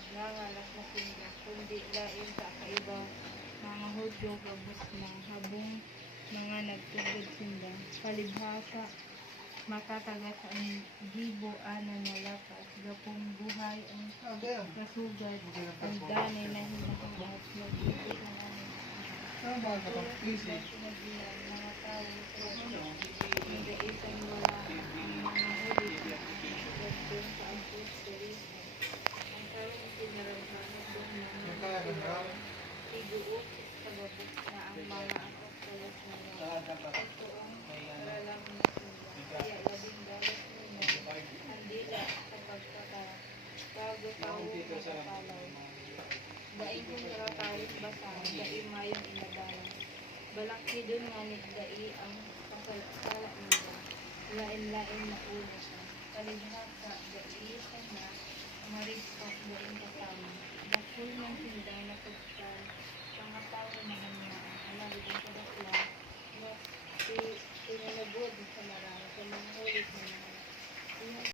nagngangalas na sinda, kundi lain sa kaibaw mga Hudyo gabos na habong mga nagtugod sinda. Palibhasa makatagas ang gibo ana nalakas, gapong buhay ang kasugad, ang danay na hinahangat, nag-ibig na namin. Sinabihan, mga tao sa nagaisan wala ang mga huli nagdun sa apostolismo. Ang karong pinaraghanap doon na tiguok sa babos na ang mga apostolos na ito ang karalang na sila. Kaya labing dalos nila ang dila sa pagkakagapaw na kapalaw. Daing kong karatalis basa, daing mayong inadalas. Balaki dun nga dai ang kasala nila. Lain-lain na ulo ka. Kalibhasa, dai na marispak daing kasama. Bakul ng sindang na pagkan, pangatao na